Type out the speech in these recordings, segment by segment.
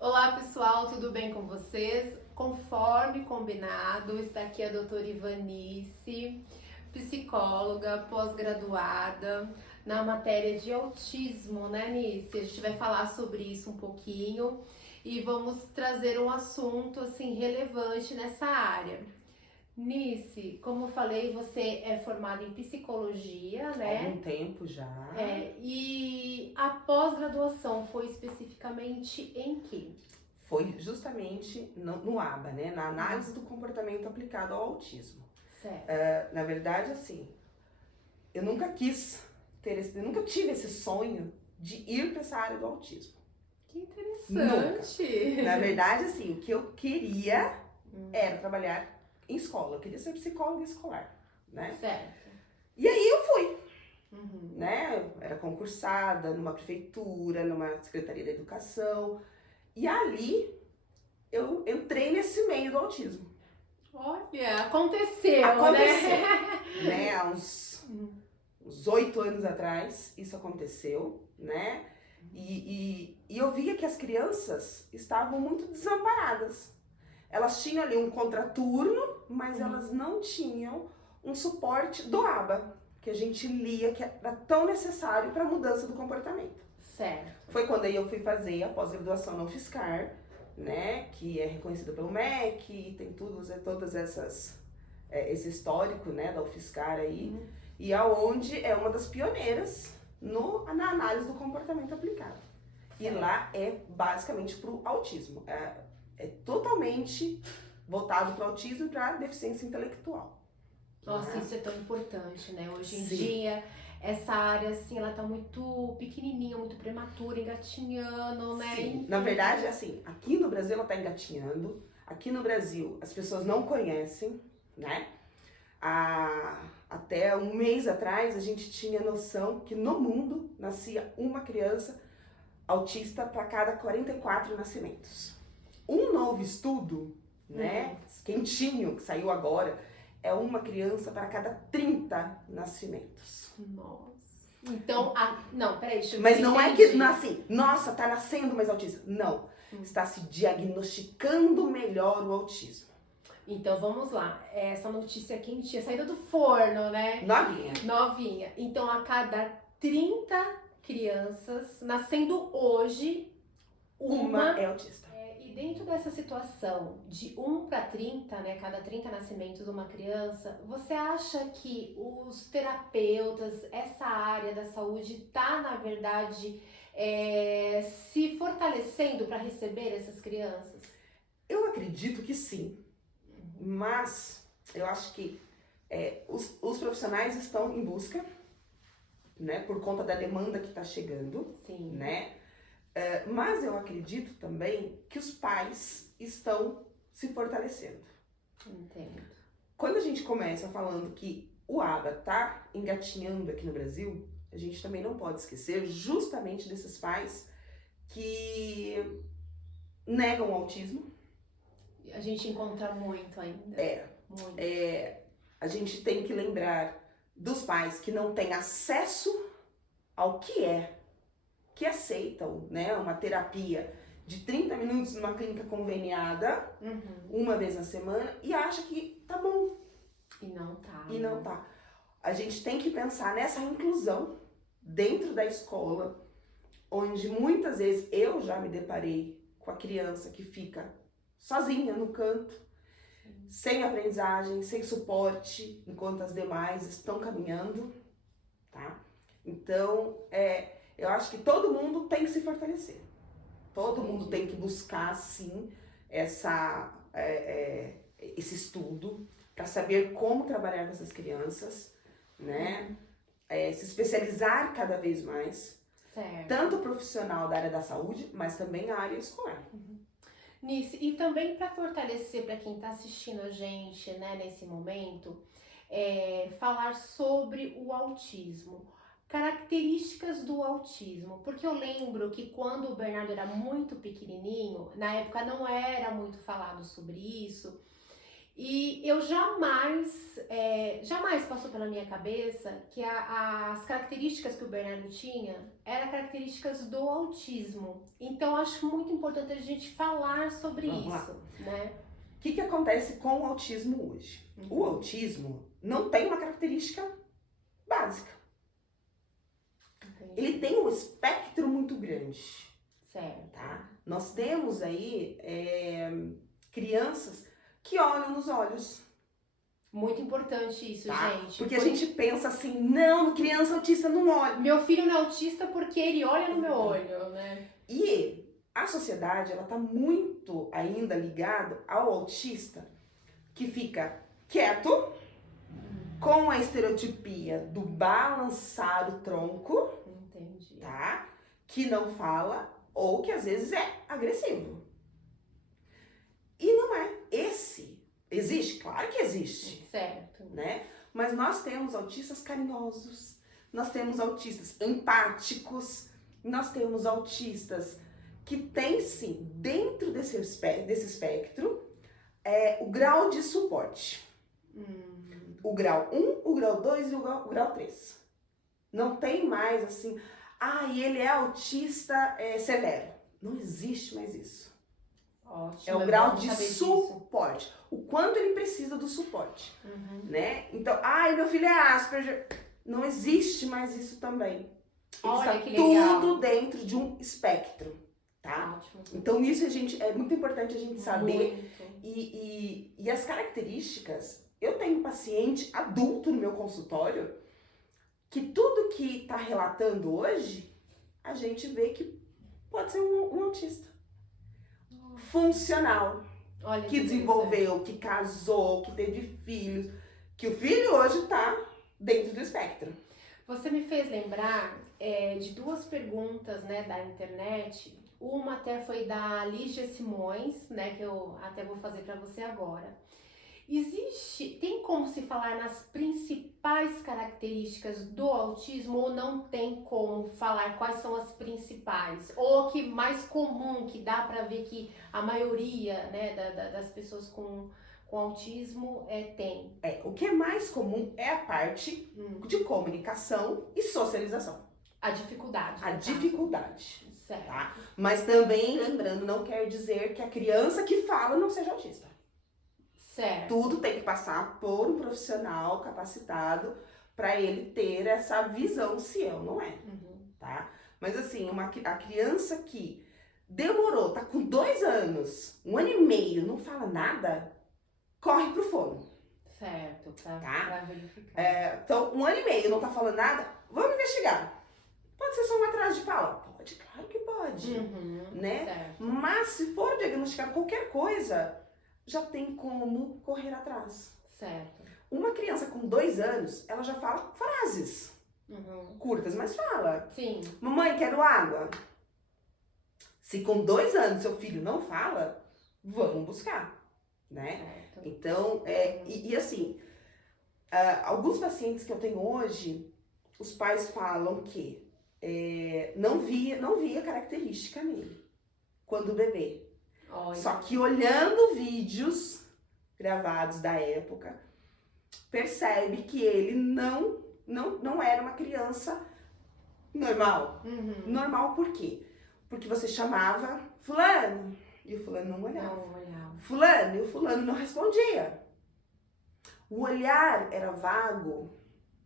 Olá pessoal, tudo bem com vocês? Conforme combinado, está aqui a doutora Ivanice, psicóloga, pós-graduada na matéria de autismo, né, Nice? A gente vai falar sobre isso um pouquinho e vamos trazer um assunto assim relevante nessa área. Nice, como eu falei, você é formada em psicologia, Há né? algum tempo já. E a pós-graduação foi especificamente em quê? Foi justamente no ABA, né? Na análise do comportamento aplicado ao autismo. Certo. Na verdade, assim, eu nunca eu nunca tive esse sonho de ir para essa área do autismo. Que interessante! Na verdade, assim, o que eu queria era trabalhar em escola. Eu queria ser psicóloga escolar, né? Certo. E aí eu fui, Uhum. né? Eu era concursada numa prefeitura, numa secretaria da educação. E ali eu entrei nesse meio do autismo. Olha, aconteceu, Aconteceu, né? né? Há uns 8 anos atrás isso aconteceu, né? E eu via que as crianças estavam muito desamparadas. Elas tinham ali um contraturno, mas elas não tinham um suporte do ABA, que a gente lia que era tão necessário para a mudança do comportamento. Certo. Foi quando aí eu fui fazer a pós-graduação na UFSCar, né, que é reconhecida pelo MEC, tem todas esse histórico, né, da UFSCar aí, e aonde é uma das pioneiras na análise do comportamento aplicado. E lá é basicamente para o autismo, é totalmente voltado para o autismo e para deficiência intelectual. Nossa, isso é tão importante, né? Hoje em Sim. dia, essa área, assim, ela tá muito pequenininha, muito prematura, engatinhando, né? Sim. Enfim. Na verdade, assim, aqui no Brasil ela tá engatinhando. Aqui no Brasil as pessoas não conhecem, né? Até um mês atrás a gente tinha noção que no mundo nascia uma criança autista para cada 44 nascimentos. Um novo estudo, né, quentinho, que saiu agora, é uma criança para cada 30 nascimentos. Nossa. Então, não, peraí, deixa eu Mas ver, não é entendi. que, assim, nossa, tá nascendo mais autista. Não. Está se diagnosticando melhor o autismo. Então, vamos lá. Essa notícia quentinha, saída do forno, né? Novinha. Novinha. Então, a cada 30 crianças nascendo hoje, Uma é autista. E dentro dessa situação de 1 para 30, né, cada 30 nascimentos de uma criança, você acha que os terapeutas, essa área da saúde está, na verdade, se fortalecendo para receber essas crianças? Eu acredito que sim, mas eu acho que os profissionais estão em busca, né, por conta da demanda que está chegando, Sim. né? Mas eu acredito também que os pais estão se fortalecendo. Entendo. Quando a gente começa falando que o ABA tá engatinhando aqui no Brasil, a gente também não pode esquecer justamente desses pais que negam o autismo. A gente encontra muito ainda. Muito. A gente tem que lembrar dos pais que não têm acesso ao que aceitam, né, uma terapia de 30 minutos numa clínica conveniada, uma vez na semana, e acha que tá bom. E não tá. E não tá. A gente tem que pensar nessa inclusão dentro da escola, onde muitas vezes eu já me deparei com a criança que fica sozinha no canto, sem aprendizagem, sem suporte, enquanto as demais estão caminhando, tá? Então, eu acho que todo mundo tem que se fortalecer. Todo mundo tem que buscar, sim, esse estudo para saber como trabalhar com essas crianças, né? Se especializar cada vez mais. Certo. Tanto profissional da área da saúde, mas também a área escolar. Nisso, e também para fortalecer para quem está assistindo a gente, né, nesse momento, falar sobre o autismo. Características do autismo, porque eu lembro que quando o Bernardo era muito pequenininho, na época não era muito falado sobre isso, E eu jamais passou pela minha cabeça que as características que o Bernardo tinha eram características do autismo. Então, acho muito importante a gente falar sobre Vamos lá. isso, né? O que acontece com o autismo hoje? O autismo não tem uma característica básica. Entendi. Ele tem um espectro muito grande, Certo. tá? Nós temos aí crianças que olham nos olhos, Muito importante isso, tá? gente. Porque a gente pensa assim, não, criança autista não olha. Meu filho não é autista porque ele olha no meu olho, né? E a sociedade, ela tá muito ainda ligada ao autista que fica quieto, com a estereotipia do balançar o tronco, Entendi. tá? Que não fala ou que às vezes é agressivo. E não é. Existe? Claro que existe, Certo. né? Mas nós temos autistas carinhosos, nós temos autistas empáticos, nós temos autistas que têm sim, dentro desse espectro, o grau de suporte. O grau 1, o grau 2 e o grau 3. Não tem mais assim, e ele é autista severo. Não existe mais isso. Ótimo. É o grau de suporte. O quanto ele precisa do suporte, né? Então, meu filho é Asperger. Não existe mais isso também. Olha Está que legal. tudo dentro de um espectro, tá? Ótimo. Então, isso é muito importante a gente saber. Muito. E as características, eu tenho paciente adulto no meu consultório que tudo que está relatando hoje, a gente vê que pode ser um autista. Funcional. Olha Que desenvolveu, que casou, que teve filhos. Que o filho hoje está dentro do espectro. Você me fez lembrar de duas perguntas, né, da internet. Uma até foi da Lígia Simões, né, que eu até vou fazer para você agora. Tem como se falar nas principais características do autismo ou não tem como falar quais são as principais? Ou que mais comum, que dá para ver que a maioria, né, das pessoas com autismo tem? O que é mais comum é a parte de comunicação e socialização. A dificuldade. A dificuldade. Certo. Tá? Mas também, lembrando, não quer dizer que a criança que fala não seja autista. Certo. Tudo tem que passar por um profissional capacitado para ele ter essa visão se é ou não é, tá? Mas assim, a criança que demorou, tá com 2 anos, 1 ano e meio, não fala nada, corre pro fono. Certo, tá? Pra verificar. Então, 1 ano e meio, não tá falando nada, vamos investigar. Pode ser só um atraso de fala? Pode, claro que pode, né? Certo. Mas se for diagnosticado qualquer coisa, já tem como correr atrás. Certo. Uma criança com 2 anos, ela já fala frases curtas, mas fala. Sim. Mamãe, quero água. Se com 2 anos seu filho não fala, vamos buscar, né? Certo. Então, assim, alguns pacientes que eu tenho hoje, os pais falam que não via característica nele quando bebê. Olha. Só que olhando vídeos gravados da época, percebe que ele não era uma criança normal. Normal por quê? Porque você chamava fulano e o fulano não olhava. Não olhava. Fulano e o fulano não respondia. O olhar era vago.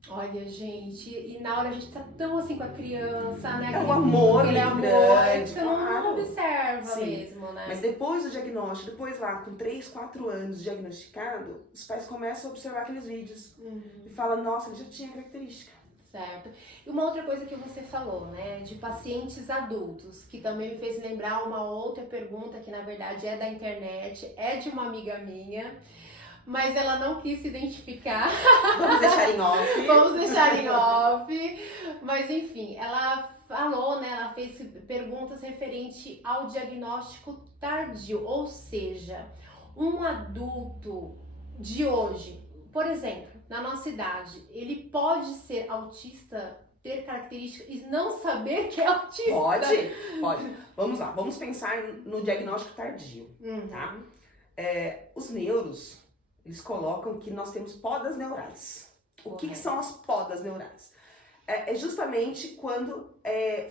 Olha, gente, e na hora a gente tá tão assim com a criança, né? É o amor aquele muito amor, grande, você não claro. observa Sim. mesmo, né? Mas depois do diagnóstico, depois lá com 3, 4 anos diagnosticado, os pais começam a observar aqueles vídeos e falam, nossa, ele já tinha característica. Certo. E uma outra coisa que você falou, né, de pacientes adultos, que também me fez lembrar uma outra pergunta que na verdade é da internet, é de uma amiga minha, mas ela não quis se identificar. Vamos deixar em off. Vamos deixar em off. Mas enfim, ela falou, né? Ela fez perguntas referente ao diagnóstico tardio, ou seja, um adulto de hoje, por exemplo, na nossa idade, ele pode ser autista, ter características e não saber que é autista? Pode. Vamos lá, vamos pensar no diagnóstico tardio, tá? Os neuros, eles colocam que nós temos podas neurais. O que Correto. são as podas neurais? É justamente quando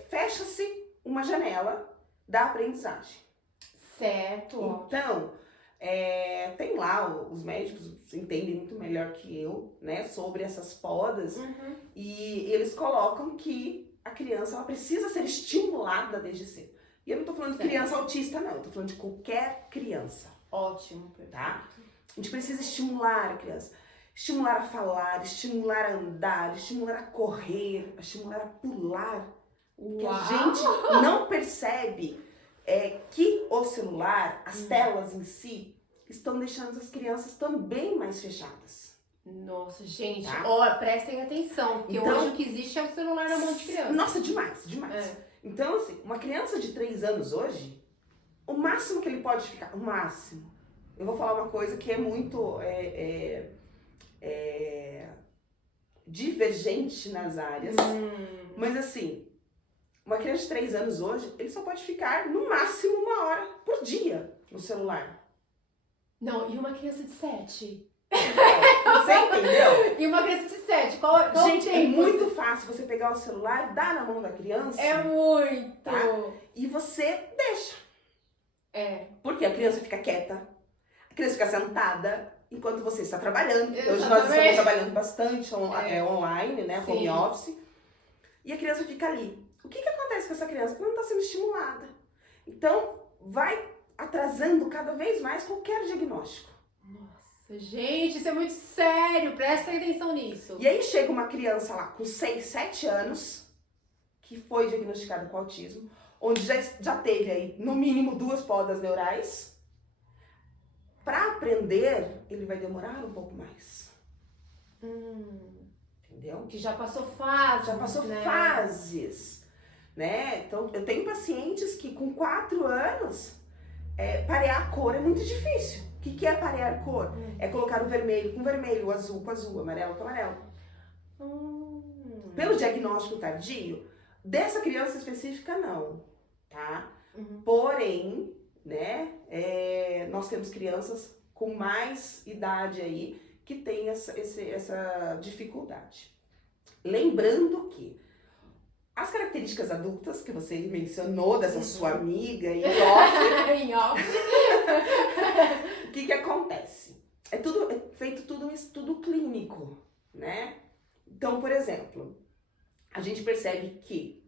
fecha-se uma janela da aprendizagem. Certo. Então, tem lá, os médicos entendem muito melhor que eu, né, sobre essas podas, Uhum. e eles colocam que a criança ela precisa ser estimulada desde cedo. E eu não tô falando de Certo. criança autista, não, eu tô falando de qualquer criança. Ótimo, perfeito. Tá? A gente precisa estimular a criança. Estimular a falar, estimular a andar, estimular a correr, estimular a pular. Que a gente não percebe que o celular, as telas em si, estão deixando as crianças também mais fechadas. Nossa, gente, Tá? ó, prestem atenção, porque Então- hoje o que existe é o celular na mão de criança. Nossa, demais, demais. É. Então, assim, uma criança de 3 anos hoje, o máximo que ele pode ficar, o máximo. Eu vou falar uma coisa que é muito divergente nas áreas, mas assim, uma criança de 3 anos hoje, ele só pode ficar no máximo 1 hora por dia no celular. Não, e uma criança de 7? Você entendeu? E uma criança de 7? Qual Gente, o é tempo? muito fácil você pegar o celular, dar na mão da criança É muito. Tá? e você deixa. É. Porque a criança fica quieta, a criança fica sentada enquanto você está trabalhando. Hoje nós Exatamente. estamos trabalhando bastante online, né? Sim. Home office. E a criança fica ali. O que acontece com essa criança? Ela não está sendo estimulada. Então, vai atrasando cada vez mais qualquer diagnóstico. Nossa, gente, isso é muito sério. Prestem atenção nisso. E aí chega uma criança lá com 6, 7 anos, que foi diagnosticada com autismo, onde já teve aí, no mínimo, 2 podas neurais. Para aprender, ele vai demorar um pouco mais. Entendeu? Que já passou fase. Já passou né? fases, né? Então, eu tenho pacientes que com 4 anos, parear a cor é muito difícil. O que é parear cor? É colocar o vermelho com vermelho, o azul com azul, o amarelo com amarelo. Pelo diagnóstico tardio, dessa criança específica não, tá? Porém, né, nós temos crianças com mais idade aí que tem essa dificuldade. Lembrando que as características adultas que você mencionou dessa sua amiga e off, Em off. o que acontece? É feito tudo um estudo clínico, né? Então, por exemplo, a gente percebe que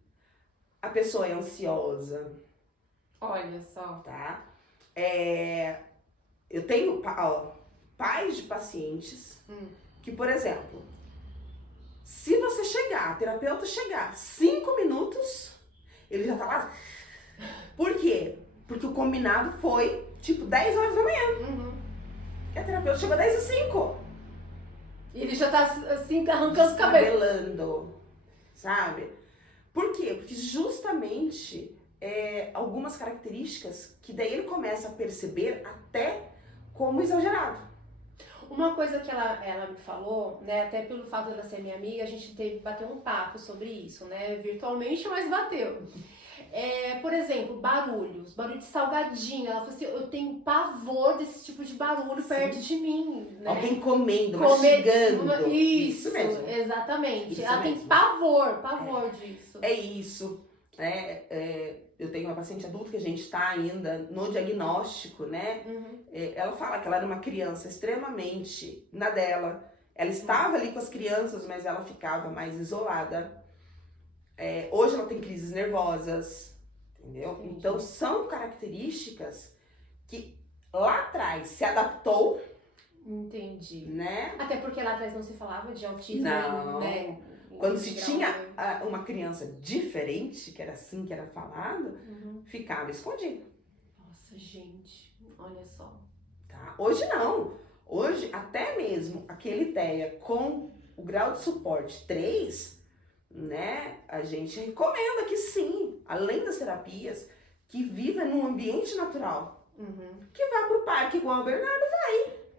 a pessoa é ansiosa, Olha só. tá? Eu tenho pais de pacientes que, por exemplo, se você chegar, a terapeuta chegar 5 minutos, ele já tá lá. Por quê? Porque o combinado foi, tipo, 10 horas da manhã. E a terapeuta chegou 10h05. E ele já tá assim, arrancando os cabelos. Descabelando, sabe? Por quê? Porque justamente algumas características que daí ele começa a perceber até como exagerado. Uma coisa que ela me falou, né, até pelo fato dela ser minha amiga, a gente teve que bater um papo sobre isso, né, virtualmente, mas bateu. Por exemplo, barulho de salgadinho. Ela falou assim, eu tenho pavor desse tipo de barulho perto de mim, né? Alguém comendo, mastigando. Isso mesmo. Exatamente. Isso Ela tem mesmo. pavor disso. É isso. Eu tenho uma paciente adulta que a gente está ainda no diagnóstico, né? Ela fala que ela era uma criança extremamente na dela. Ela estava ali com as crianças, mas ela ficava mais isolada. Hoje ela tem crises nervosas, entendeu? Entendi. Então são características que lá atrás se adaptou, Entendi. né? Até porque lá atrás não se falava de autismo, Não. né? Quando se Integral, tinha né? uma criança diferente, que era assim que era falado, ficava escondido. Nossa, gente, olha só. Tá? Hoje não. Hoje, até mesmo aquele TEA com o grau de suporte 3, né? A gente recomenda que sim, além das terapias, que viva num ambiente natural. Que vá pro parque igual o Bernardo,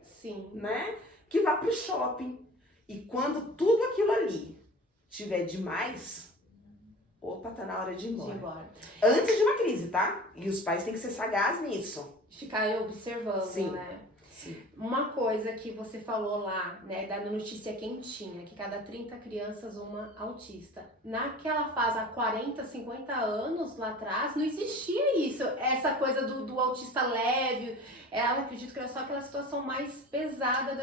Sim. né? Que vá pro shopping. E quando tudo aquilo ali tiver demais, opa, tá na hora de ir De embora. embora. Antes de uma crise, tá? E os pais têm que ser sagazes nisso. Ficar aí observando, Sim. né? Sim. Uma coisa que você falou lá, né, da notícia quentinha, que cada 30 crianças uma autista. Naquela fase, há 40, 50 anos lá atrás, não existia isso. Essa coisa do autista leve, eu acredito que era só aquela situação mais pesada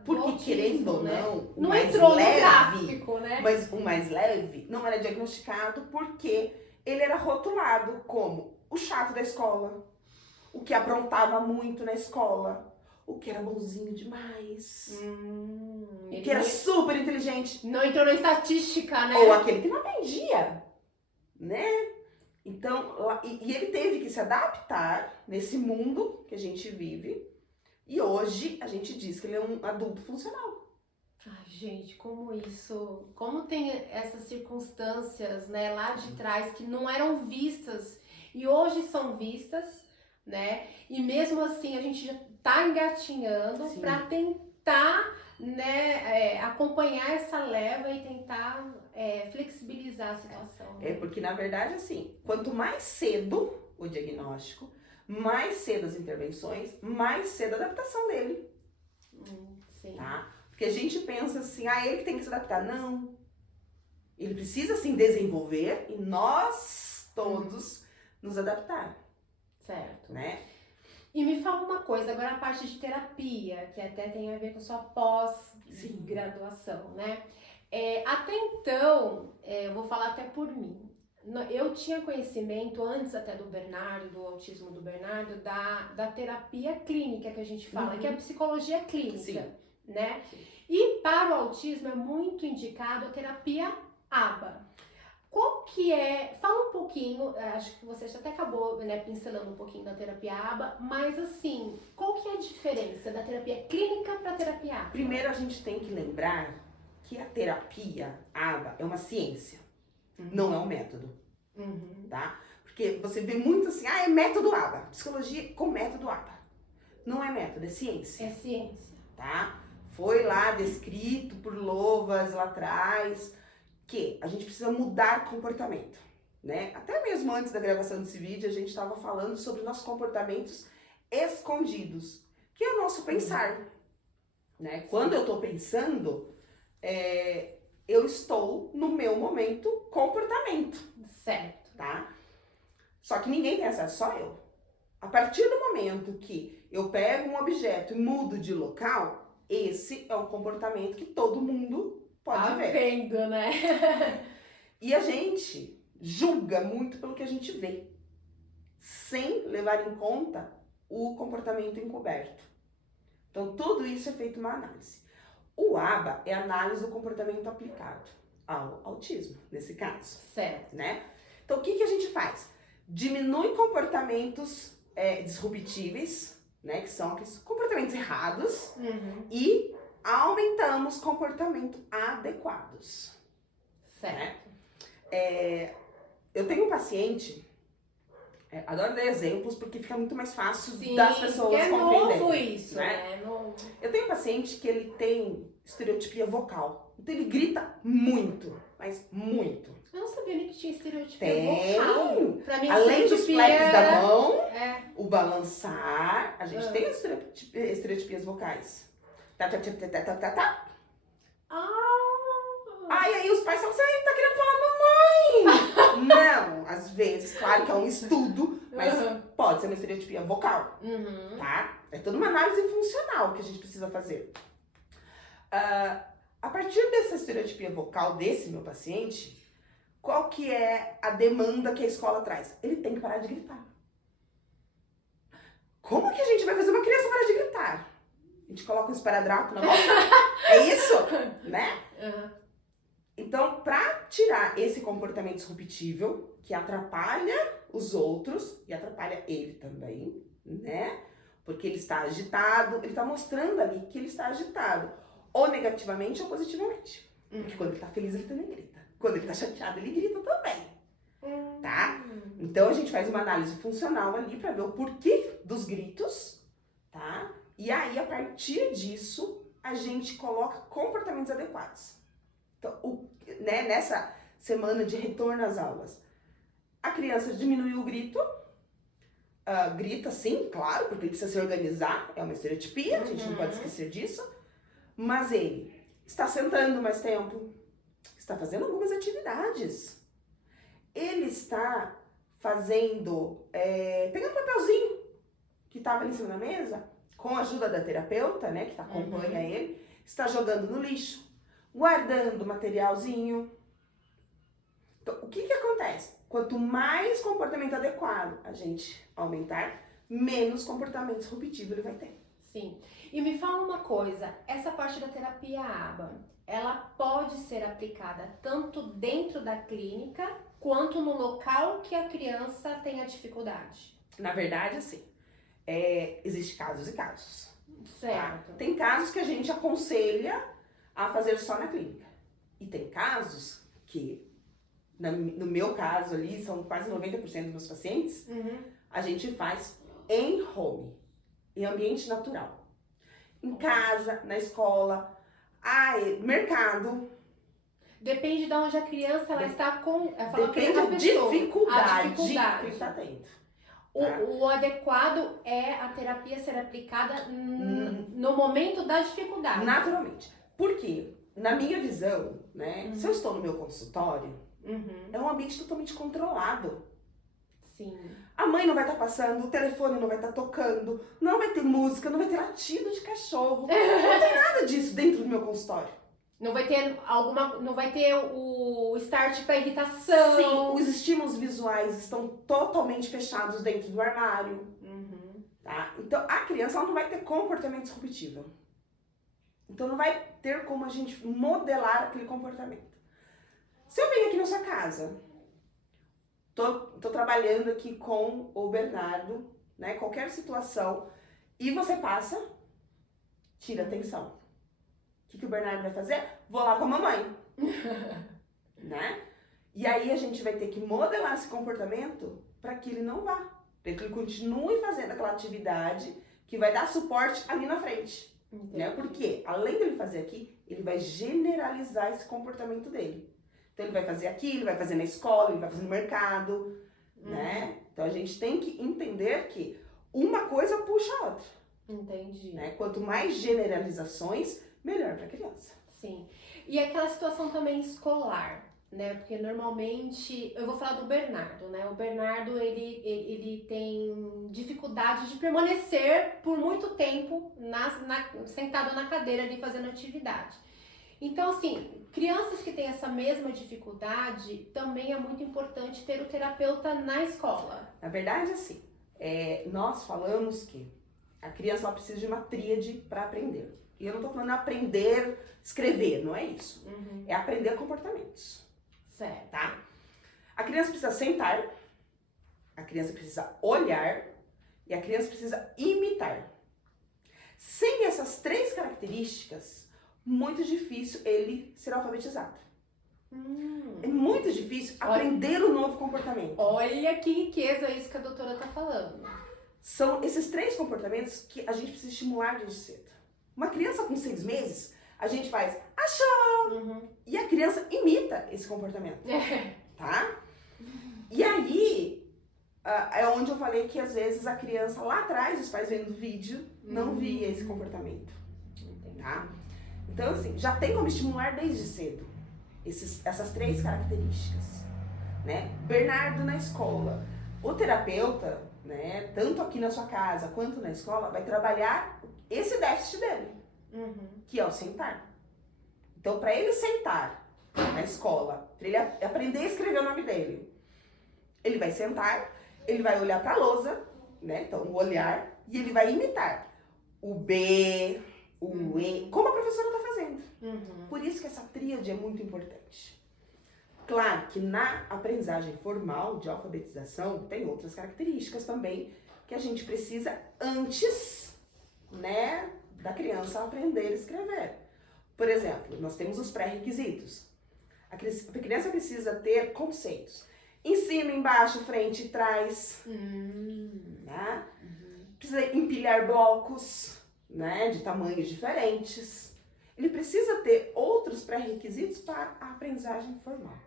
do Porque, autismo, querendo ou né? não, o Não mais entrou leve, no gráfico, né? mas o mais leve não era diagnosticado porque ele era rotulado como o chato da escola, o que aprontava muito na escola, o que era bonzinho demais, o Ele que era super inteligente, não entrou na estatística, né? ou aquele que não aprendia, né? Então, e ele teve que se adaptar nesse mundo que a gente vive, e hoje a gente diz que ele é um adulto funcional. Ai, gente, como tem essas circunstâncias, né, lá de trás que não eram vistas e hoje são vistas, né? E mesmo assim a gente já tá engatinhando Sim. para tentar, né, acompanhar essa leva e tentar flexibilizar a situação. É porque, na verdade, assim, quanto mais cedo o diagnóstico, mais cedo as intervenções, mais cedo a adaptação dele, Sim. tá? Porque a gente pensa assim, ele que tem que se adaptar. Não. Ele precisa, sim, desenvolver e nós todos nos adaptar, Certo. né? E me fala uma coisa, agora a parte de terapia, que até tem a ver com a sua pós-graduação, né? Até então, eu vou falar até por mim, eu tinha conhecimento, antes até do Bernardo, do autismo do Bernardo, da terapia clínica que a gente fala, que é a psicologia clínica, Sim. né? Sim. E para o autismo é muito indicado a terapia ABA. Qual que é, fala um pouquinho, acho que você já até acabou, né, pincelando um pouquinho da terapia ABA, mas assim, qual que é a diferença da terapia clínica para a terapia ABA? Primeiro a gente tem que lembrar que a terapia ABA é uma ciência, não é um método, tá? Porque você vê muito assim, é método ABA, psicologia com método ABA. Não é método, é ciência. É ciência. Tá? Foi lá descrito por Lovász lá atrás que a gente precisa mudar comportamento, né? Até mesmo antes da gravação desse vídeo a gente estava falando sobre nossos comportamentos escondidos, que é o nosso pensar, né? Quando eu tô pensando, eu estou no meu momento comportamento, Certo. tá? Só que ninguém tem acesso, só eu. A partir do momento que eu pego um objeto e mudo de local, esse é um comportamento que todo mundo pode ver. Vendo, né? E a gente julga muito pelo que a gente vê, sem levar em conta o comportamento encoberto. Então, tudo isso é feito uma análise. O ABA é a análise do comportamento aplicado ao autismo, nesse caso. Certo. Né? Então, o que a gente faz? Diminui comportamentos disruptíveis, né, que são aqueles comportamentos errados, e aumentamos comportamentos adequados. Certo. Né? Eu tenho um paciente, adoro dar exemplos porque fica muito mais fácil das pessoas compreenderem. É novo isso, né? É novo. Eu tenho um paciente que ele tem estereotipia vocal, então ele grita muito, mas muito. Eu não sabia nem que tinha estereotipia Tem. vocal. Pra mim, Além dos flex da mão, É. o balançar, a gente tem as estereotipias vocais. Tá, tá, tá, tá, tá, tá, tá. Aí os pais falam assim, tá querendo falar mamãe. Não, às vezes, claro que é um estudo, mas pode ser uma estereotipia vocal, tá? É toda uma análise funcional que a gente precisa fazer. A partir dessa estereotipia vocal desse meu paciente, qual que é a demanda que a escola traz? Ele tem que parar de gritar. Como que a gente vai fazer uma criança parar de gritar? A gente coloca um esparadrapo na boca? É isso? Né? Então, para tirar esse comportamento disruptível, que atrapalha os outros e atrapalha ele também, né? Porque ele está agitado, ele está mostrando ali que ele está agitado, ou negativamente ou positivamente. Porque quando ele está feliz, ele também grita. Quando ele está chateado, ele grita também. Tá? Então, a gente faz uma análise funcional ali para ver o porquê dos gritos, tá? E aí, a partir disso, a gente coloca comportamentos adequados. Então, né, nessa semana de retorno às aulas, a criança diminuiu o grito, grita sim, claro, porque ele precisa se organizar, é uma estereotipia, a gente não pode esquecer disso. Mas ele está sentando mais tempo, está fazendo algumas atividades. Ele está fazendo, pegando papelzinho que estava ali em cima da mesa, com a ajuda da terapeuta, né, que acompanha ele, está jogando no lixo, guardando materialzinho. Então, o que acontece? Quanto mais comportamento adequado a gente aumentar, menos comportamento disruptivo ele vai ter. Sim. E me fala uma coisa, essa parte da terapia ABA, ela pode ser aplicada tanto dentro da clínica, quanto no local que a criança tenha dificuldade? Na verdade, assim, existe casos e casos. Certo. Tá? Tem casos que a gente aconselha a fazer só na clínica. E tem casos que, no meu caso ali, são quase 90% dos meus pacientes, a gente faz em home, em ambiente natural. Em casa, na escola, mercado. Depende de onde a criança ela está com. Depende da dificuldade que está tendo. O adequado é a terapia ser aplicada no momento da dificuldade. Naturalmente. Por quê? Na minha visão, né? Se eu estou no meu consultório, é um ambiente totalmente controlado. Sim. A mãe não vai estar passando, o telefone não vai estar tocando, não vai ter música, não vai ter latido de cachorro. Não tem nada disso dentro do meu consultório. Não vai ter não vai ter o start para irritação. Sim, os estímulos visuais estão totalmente fechados dentro do armário. Tá? Então a criança ela não vai ter comportamento disruptivo. Então não vai ter como a gente modelar aquele comportamento. Se eu venho aqui na sua casa, tô trabalhando aqui com o Bernardo, né? Qualquer situação, e você passa, tira atenção. O que o Bernardo vai fazer? Vou lá com a mamãe. Né? E aí a gente vai ter que modelar esse comportamento para que ele não vá. Para que ele continue fazendo aquela atividade que vai dar suporte ali na frente. Né? Porque, além dele fazer aqui, ele vai generalizar esse comportamento dele. Então ele vai fazer aqui, ele vai fazer na escola, ele vai fazer no mercado. Né? Então a gente tem que entender que uma coisa puxa a outra. Entendi. Né? Quanto mais generalizações, melhor para a criança. Sim. E aquela situação também escolar, né? Porque normalmente, eu vou falar do Bernardo, né? O Bernardo, ele tem dificuldade de permanecer por muito tempo sentado na cadeira ali fazendo atividade. Então, assim, crianças que têm essa mesma dificuldade, também é muito importante ter o terapeuta na escola. Na verdade, assim, nós falamos que a criança ela precisa de uma tríade para aprender. E eu não tô falando aprender a escrever, não é isso. É aprender comportamentos. Certo. Tá? A criança precisa sentar, a criança precisa olhar e a criança precisa imitar. Sem essas três características, muito difícil ele ser alfabetizado. É muito difícil aprender um novo comportamento. Olha que riqueza isso que a doutora tá falando. São esses três comportamentos que a gente precisa estimular desde cedo. Uma criança com 6 meses, a gente faz achou! E a criança imita esse comportamento. Tá? E aí, é onde eu falei que às vezes a criança lá atrás, os pais vendo o vídeo, não via esse comportamento. Tá? Então, assim, já tem como estimular desde cedo essas três características. Né? Bernardo na escola. O terapeuta, né, tanto aqui na sua casa quanto na escola, vai trabalhar esse déficit dele, que é o sentar. Então, para ele sentar na escola, para ele aprender a escrever o nome dele, ele vai sentar, ele vai olhar para a lousa, né? Então, o olhar, e ele vai imitar o B, o E, como a professora está fazendo. Por isso que essa tríade é muito importante. Claro que na aprendizagem formal de alfabetização tem outras características também que a gente precisa antes, né, da criança aprender a escrever. Por exemplo, nós temos os pré-requisitos. A criança precisa ter conceitos. Em cima, embaixo, frente e trás. Né? Precisa empilhar blocos, né, de tamanhos diferentes. Ele precisa ter outros pré-requisitos para a aprendizagem formal.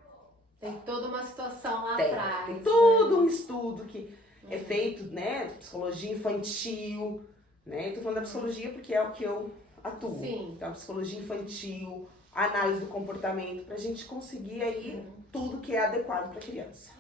Tem toda uma situação lá atrás. Tem todo um estudo que é feito, né, psicologia infantil, né, eu tô falando da psicologia porque é o que eu atuo. Sim. Então, a psicologia infantil, a análise do comportamento, pra gente conseguir aí tudo que é adequado pra criança.